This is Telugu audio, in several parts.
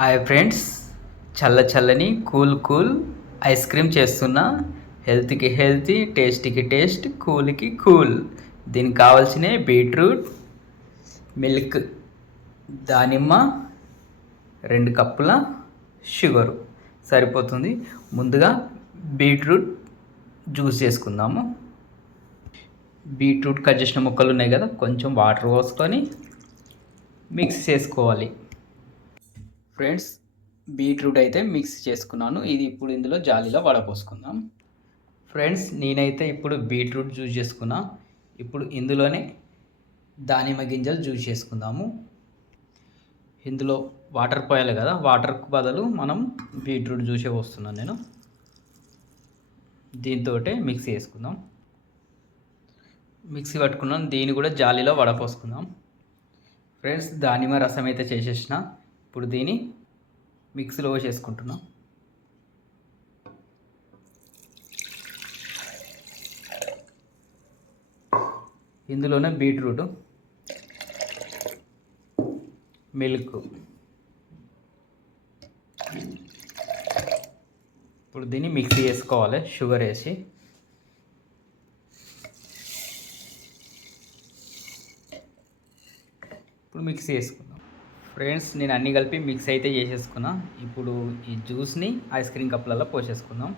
హాయ్ ఫ్రెండ్స్, చల్లని కూల్ ఐస్ క్రీమ్ చేస్తున్నా. హెల్త్కి హెల్తీ, టేస్ట్కి టేస్ట్, కూల్కి కూల్. దీనికి కావాల్సిన బీట్రూట్, మిల్క్, దానిమ్మ, 2 కప్పుల షుగరు సరిపోతుంది. ముందుగా బీట్రూట్ జ్యూస్ చేసుకుందాము. బీట్రూట్ కట్ చేసిన ముక్కలు ఉన్నాయి కదా, కొంచెం వాటర్ పోసుకొని మిక్స్ చేసుకోవాలి. ఫ్రెండ్స్, బీట్రూట్ అయితే మిక్స్ చేసుకున్నాను. ఇది ఇప్పుడు ఇందులో జాలీలో వడపోసుకుందాం. ఫ్రెండ్స్, నేనైతే ఇప్పుడు బీట్రూట్ జ్యూస్ చేసుకున్నా. ఇప్పుడు ఇందులోనే దానిమ్మ గింజలు జ్యూస్ చేసుకుందాము. ఇందులో వాటర్ పోయాలి కదా, వాటర్కు బదులు మనం బీట్రూట్ జ్యూసే పోస్తున్నాను నేను. దీంతో మిక్సీ చేసుకుందాం. మిక్సీ పట్టుకున్నాం, దీన్ని కూడా జాలీలో వడపోసుకుందాం. ఫ్రెండ్స్, దానిమ్మ రసం అయితే చేసేసిన. ఇప్పుడు దీన్ని మిక్సీలో వేసేసుకుంటున్నాం. ఇందులోనే బీట్రూట్, మిల్క్, ఇప్పుడు దీన్ని మిక్సీ చేసుకోవాలి షుగర్ వేసి. ఇప్పుడు మిక్సీ చేసుకుందాం. ఫ్రెండ్స్, నేను అన్నీ కలిపి మిక్స్ అయితే చేసేసుకున్నా. ఇప్పుడు ఈ జ్యూస్ని ఐస్ క్రీమ్ కప్పులలో పోసేసుకుందాం.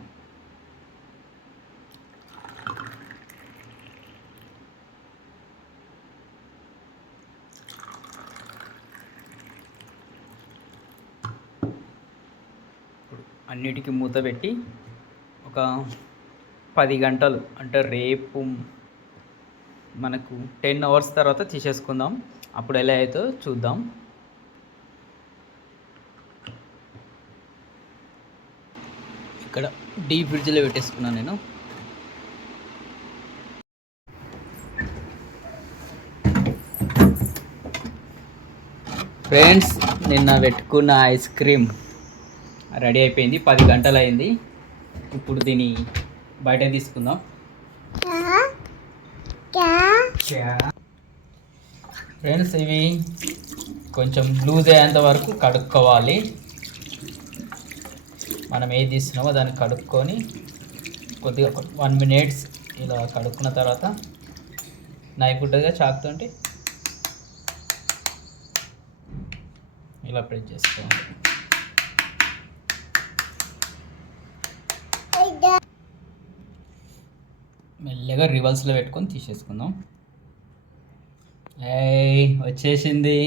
ఇప్పుడు అన్నిటికీ మూత పెట్టి ఒక 10 గంటలు, అంటే రేపు మనకు 10 అవర్స్ తర్వాత తీసేసుకుందాం. అప్పుడు ఎలా అవుతుందో చూద్దాం. ఇక్కడ డీప్ ఫ్రిడ్జ్లో పెట్టేసుకున్నాను నేను. ఫ్రెండ్స్, నిన్న పెట్టుకున్న ఐస్ క్రీమ్ రెడీ అయిపోయింది. 10 గంటలు అయింది. ఇప్పుడు దీన్ని బయట తీసుకుందాం. ఫ్రెండ్స్, ఇవి కొంచెం లూజ్ అయ్యేంత వరకు కడుక్కోవాలి. మనం ఏది తీస్తున్నామో దాన్ని కడుక్కొని కొద్దిగా 1 minute ఇలా కడుక్కున్న తర్వాత నైఫ్ ఉంటుందిగా, చాకుతోటి ఇలా ప్రెస్ చేసుకోవాలి. మెల్లగా రివర్స్లో పెట్టుకొని తీసేసుకుందాం. వచ్చేసింది,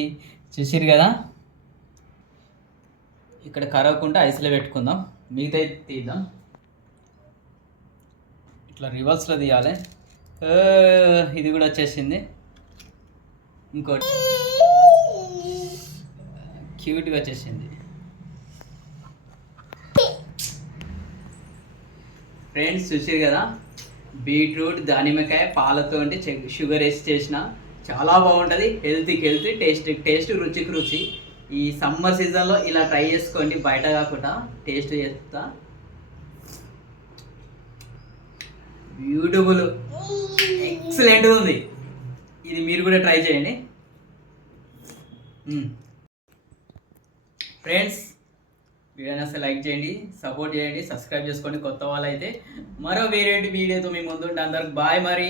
చూసిరు కదా. ఇక్కడ కరగకుండా ఐస్లో పెట్టుకుందాం. మిగతా తీద్దాం. ఇట్లా రివర్స్లో తీయాలి. ఇది కూడా వచ్చేసింది. ఇంకోటి క్యూట్గా వచ్చేసింది. ఫ్రెండ్స్, చూసారు కదా, బీట్రూట్, దానిమ్మకాయ, పాలతో అంటే షుగర్ వేసి చేసిన చాలా బాగుంటుంది. హెల్తీకి హెల్తీ, టేస్ట్ రుచికి రుచి. ఈ సమ్మర్ సీజన్లో ఇలా ట్రై చేసుకోండి, బయట కాకుండా. టేస్ట్ చేస్తా, బ్యూటిఫుల్, ఎక్సలెంట్ ఉంది. ఇది మీరు కూడా ట్రై చేయండి. ఫ్రెండ్స్, వీడియోని అసలు లైక్ చేయండి, సపోర్ట్ చేయండి, సబ్స్క్రైబ్ చేసుకోండి. కొత్త వాళ్ళు అయితే మరో వేరే వీడియోతో మీ ముందు ఉంటే అందరికి బాయ్. మరి